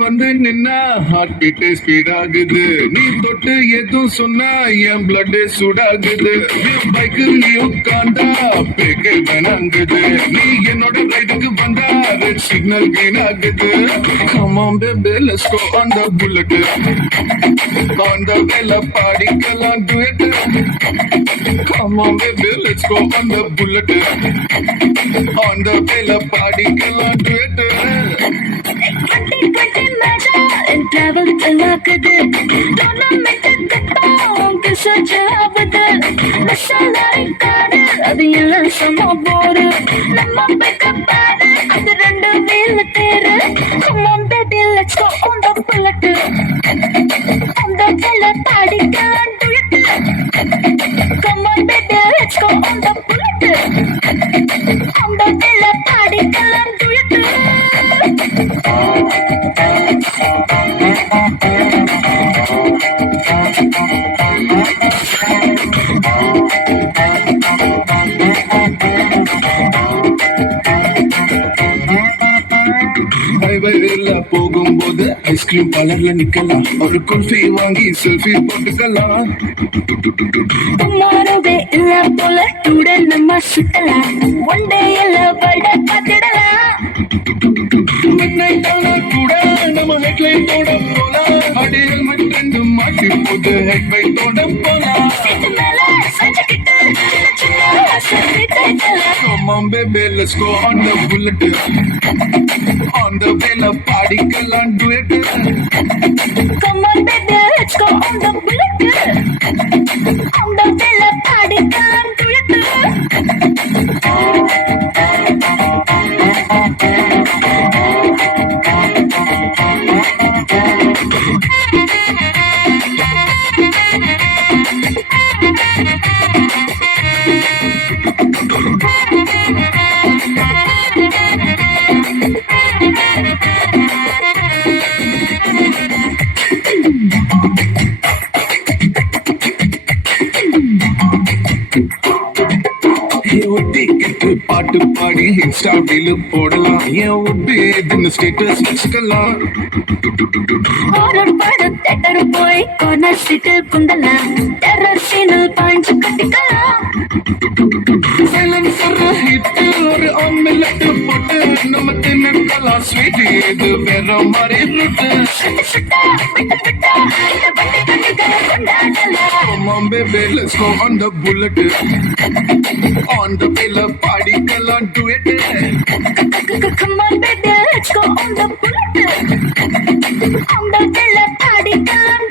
வந்து நின்னா heart beat speed ஆகுது. நீ தொட்டு எதுவும் சொன்னா என் பிளட் சூடாகுது. பைக்கில் நீ உட்கார்ந்தா பிரேக்கை வேணாங்குது. நீ என்னோட ரைடுக்கு வந்தா ரெட் சிக்னல் கிரீன் ஆகுது. Come on baby let's go on the bullet. On the vela பாடிக்கலாம் duet. Come on baby let's go on the bullet. On the vela பாடிக்கலாம் duet. and travel alakade don't make it down ke sajavade mashalai kaade adiyala sama boru namma pickup paadu adu rendu wheel tere come on baby let's go on the bullet on the vela paadikalam duet come on baby let's go on the bullet on the vela paadikalam duet ஹைவேல போகும்போது ice cream பார்லர்ல நிக்கலாம். ஒரு குல்ஃபி வாங்கி selfie போட்டுக்கலாம். tomorrow இல்ல போல today நம்ம சுத்தலாம். one day இல்ல வேர்ல்ட பார்த்திடலாம். midnight ஆனா கூட நம்ம ஹெட்லைன் போட போலாம். அடி ஹெல்மெட் ரெண்டு மாட்டி போட்டு ஹெட் பைக் போட போலாம். சீட்டு மேல சாஞ்சிக்கிட்டு சின்ன ஆசை தைக்கலாம். Come on baby let's go on the bullet. On the vela பாடிக்கலாம் duet. Come on baby let's go on the bullet on the vela பாடிக்கலாம் duet பாட்டு பாடி இன்ஸ்டா ரீல் போடலாம். ஏன் உட்டு இதுன்னு ஸ்டேட்டஸ் வச்சுக்கலாம். ஹாரர் படம் தியேட்டர் போய் கார்னர் சீட்டில் குந்தலாம். டெரர் சீனில் பாஞ்சு கட்டிக்கலாம். சைலன்சர் ஹிட் ஒரு ஆம்லெட் போட்டு நம்ம தின்னலாம். ஸ்வீட் இது வேற மாதிரி ரூட்டு. சுட்டா விட்டு விட்டா இந்த பண்டி கண்டிகளை கொண்டாடலாம். Come on baby let's go on the bullet. On the vela பாடிக்கலாம் duet. Come on baby let's go on the bullet on the vela பாடிக்கலாம்